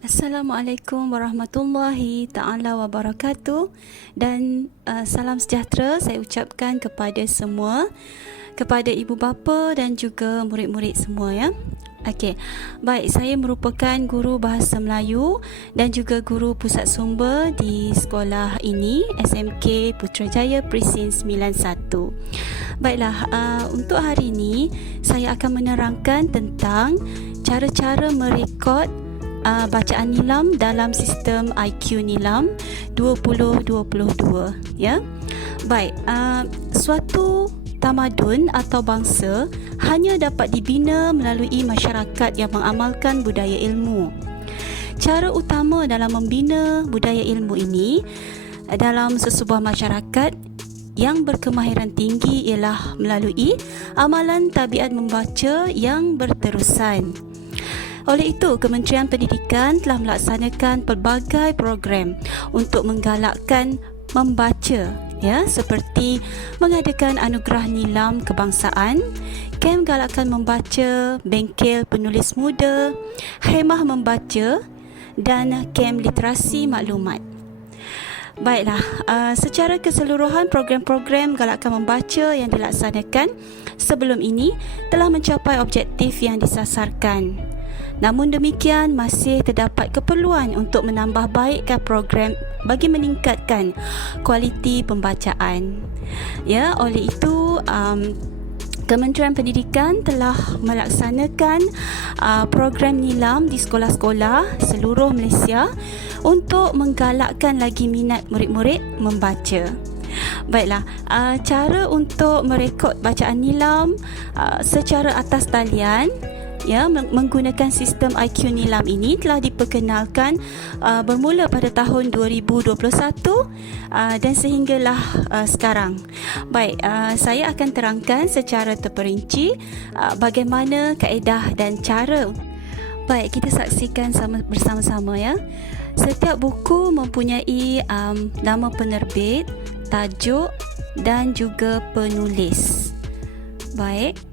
Assalamualaikum warahmatullahi ta'ala wabarakatuh dan salam sejahtera saya ucapkan kepada semua, kepada ibu bapa dan juga murid-murid semua ya. Okey, baik, saya merupakan guru Bahasa Melayu dan juga guru pusat sumber di sekolah ini, SMK Putrajaya Presin 91. Baiklah, untuk hari ini saya akan menerangkan tentang cara-cara merekod bacaan nilam dalam sistem IQ Nilam 2022 ya. Baik, suatu tamadun atau bangsa hanya dapat dibina melalui masyarakat yang mengamalkan budaya ilmu. Cara utama dalam membina budaya ilmu ini dalam sesebuah masyarakat yang berkemahiran tinggi ialah melalui amalan tabiat membaca yang berterusan. Oleh itu, Kementerian Pendidikan telah melaksanakan pelbagai program untuk menggalakkan membaca ya, seperti mengadakan anugerah nilam kebangsaan, kem galakan membaca, bengkel penulis muda, khemah membaca dan kem literasi maklumat. Baiklah, secara keseluruhan program-program galakan membaca yang dilaksanakan sebelum ini telah mencapai objektif yang disasarkan. Namun demikian, masih terdapat keperluan untuk menambah baikkan program bagi meningkatkan kualiti pembacaan. Ya, oleh itu Kementerian Pendidikan telah melaksanakan program nilam di sekolah-sekolah seluruh Malaysia untuk menggalakkan lagi minat murid-murid membaca. Baiklah, cara untuk merekod bacaan nilam secara atas talian ya, menggunakan sistem IQ Nilam ini telah diperkenalkan bermula pada tahun 2021 dan sehinggalah sekarang. Baik, saya akan terangkan secara terperinci bagaimana kaedah dan cara. Baik, kita saksikan bersama-sama ya. Setiap buku mempunyai nama penerbit, tajuk dan juga penulis. Baik,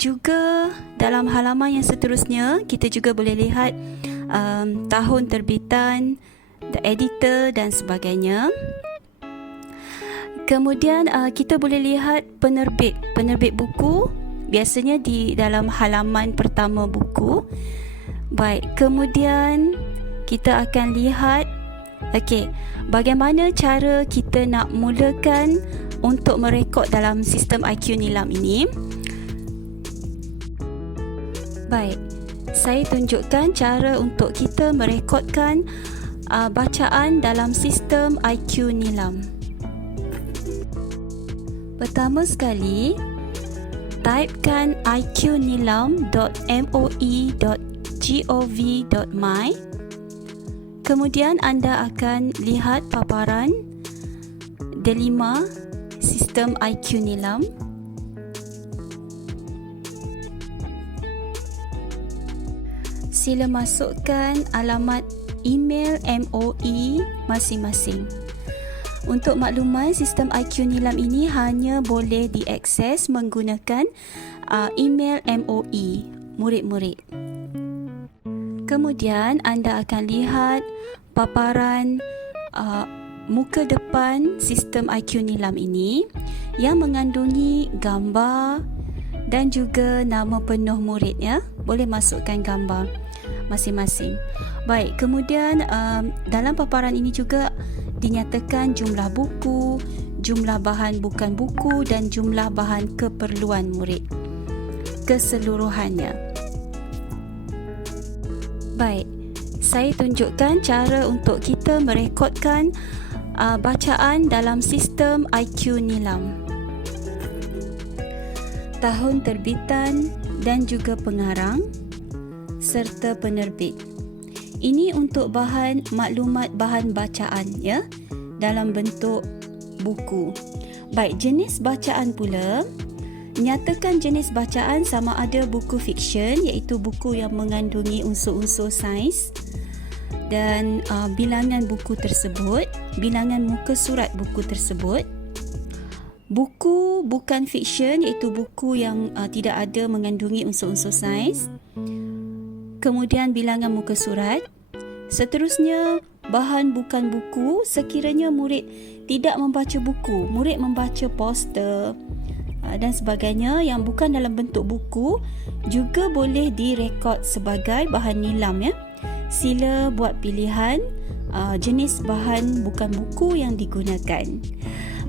juga dalam halaman yang seterusnya kita juga boleh lihat tahun terbitan, the editor dan sebagainya. Kemudian kita boleh lihat penerbit buku biasanya di dalam halaman pertama buku. Baik, kemudian kita akan lihat bagaimana cara kita nak mulakan untuk merekod dalam sistem IQ Nilam ini. Baik, saya tunjukkan cara untuk kita merekodkan bacaan dalam sistem IQ Nilam. Pertama sekali, typekan iqnilam.moi.gov.my. Kemudian anda akan lihat paparan delima sistem IQ Nilam. Sila masukkan alamat email MOE masing-masing. Untuk makluman, sistem IQ Nilam ini hanya boleh diakses menggunakan email MOE murid-murid. Kemudian anda akan lihat paparan muka depan sistem IQ Nilam ini yang mengandungi gambar dan juga nama penuh murid ya. Boleh masukkan gambar masing-masing. Baik, kemudian dalam paparan ini juga dinyatakan jumlah buku, jumlah bahan bukan buku dan jumlah bahan keperluan murid keseluruhannya. Baik, saya tunjukkan cara untuk kita merekodkan bacaan dalam sistem IQ Nilam. Tahun terbitan dan juga pengarang serta penerbit. Ini untuk bahan maklumat bahan bacaan ya, dalam bentuk buku. Baik, jenis bacaan pula, nyatakan jenis bacaan sama ada buku fiksyen iaitu buku yang mengandungi unsur-unsur sains dan bilangan buku tersebut, bilangan muka surat buku tersebut. Buku bukan fiksyen iaitu buku yang tidak ada mengandungi unsur-unsur sains. Kemudian bilangan muka surat Seterusnya, bahan bukan buku. Sekiranya murid tidak membaca buku, murid membaca poster dan sebagainya yang bukan dalam bentuk buku juga boleh direkod sebagai bahan nilam, ya. Sila buat pilihan jenis bahan bukan buku yang digunakan.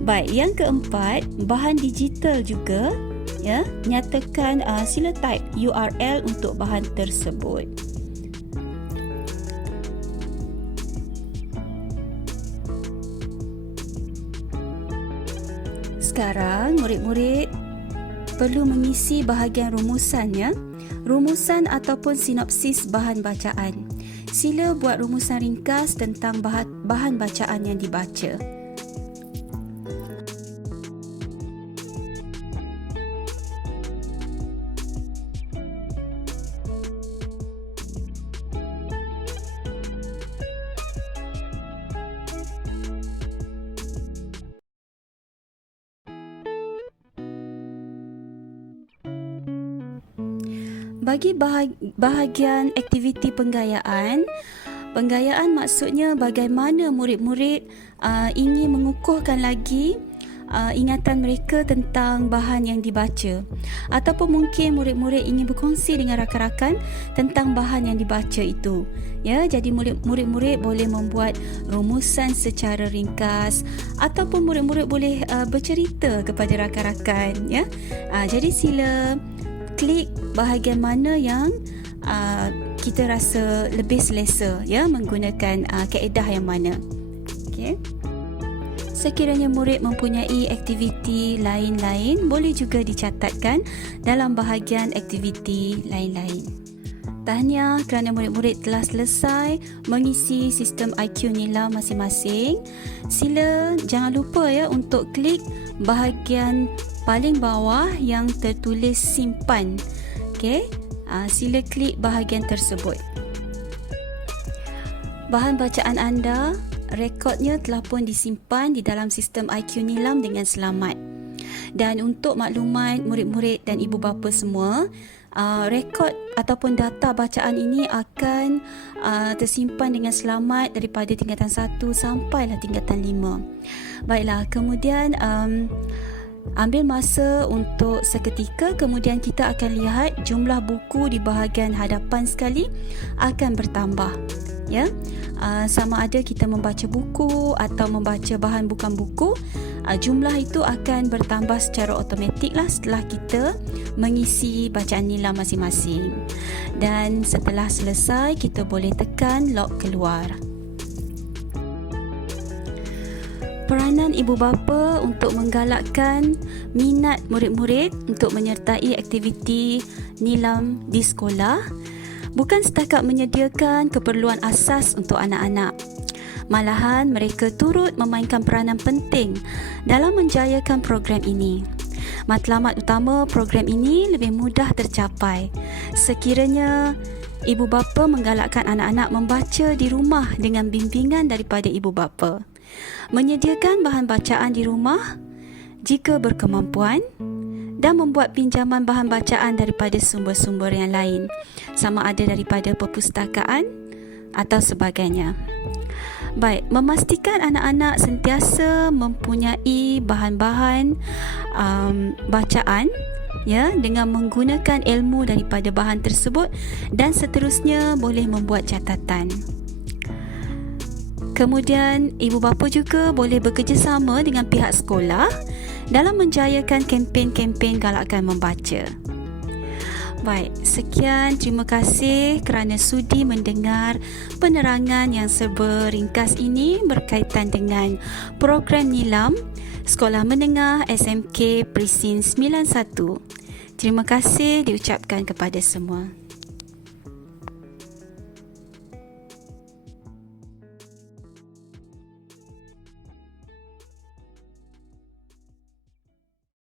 Baik, yang keempat, bahan digital juga, ya. Nyatakan sila type URL untuk bahan tersebut. Sekarang murid-murid perlu mengisi bahagian rumusan, ya. Rumusan ataupun sinopsis bahan bacaan. Sila buat rumusan ringkas tentang bahan bacaan yang dibaca. Bagi bahagian aktiviti penggayaan maksudnya bagaimana murid-murid ingin mengukuhkan lagi ingatan mereka tentang bahan yang dibaca, ataupun mungkin murid-murid ingin berkongsi dengan rakan-rakan tentang bahan yang dibaca itu, ya. Jadi murid-murid boleh membuat rumusan secara ringkas, ataupun murid-murid boleh bercerita kepada rakan-rakan, ya. Jadi sila klik bahagian mana yang kita rasa lebih selesa, ya, menggunakan kaedah yang mana. Okey. Sekiranya murid mempunyai aktiviti lain-lain, boleh juga dicatatkan dalam bahagian aktiviti lain-lain. Tahniah kerana murid-murid telah selesai mengisi sistem IQ nila masing-masing. Sila jangan lupa, ya, untuk klik bahagian paling bawah yang tertulis simpan. Okey, sila klik bahagian tersebut. Bahan bacaan anda, rekodnya telah pun disimpan di dalam sistem IQ Nilam dengan selamat. Dan untuk maklumat murid-murid dan ibu bapa semua, rekod ataupun data bacaan ini akan tersimpan dengan selamat daripada tingkatan 1 sampailah tingkatan 5. Baiklah, kemudian ambil masa untuk seketika, kemudian kita akan lihat jumlah buku di bahagian hadapan sekali akan bertambah, ya. Sama ada kita membaca buku atau membaca bahan bukan buku, jumlah itu akan bertambah secara automatik lah setelah kita mengisi bacaan nila masing-masing. Dan setelah selesai, kita boleh tekan lock keluar. Peranan ibu bapa untuk menggalakkan minat murid-murid untuk menyertai aktiviti nilam di sekolah bukan setakat menyediakan keperluan asas untuk anak-anak. Malahan mereka turut memainkan peranan penting dalam menjayakan program ini. Matlamat utama program ini lebih mudah tercapai sekiranya ibu bapa menggalakkan anak-anak membaca di rumah dengan bimbingan daripada ibu bapa. Menyediakan bahan bacaan di rumah jika berkemampuan dan membuat pinjaman bahan bacaan daripada sumber-sumber yang lain, sama ada daripada perpustakaan atau sebagainya. Baik, memastikan anak-anak sentiasa mempunyai bahan-bahan bacaan, ya, dengan menggunakan ilmu daripada bahan tersebut, dan seterusnya boleh membuat catatan. Kemudian ibu bapa juga boleh bekerjasama dengan pihak sekolah dalam menjayakan kempen-kempen galakkan membaca. Baik, sekian, terima kasih kerana sudi mendengar penerangan yang serba ringkas ini berkaitan dengan program Nilam Sekolah Menengah SMK Presin 91. Terima kasih diucapkan kepada semua.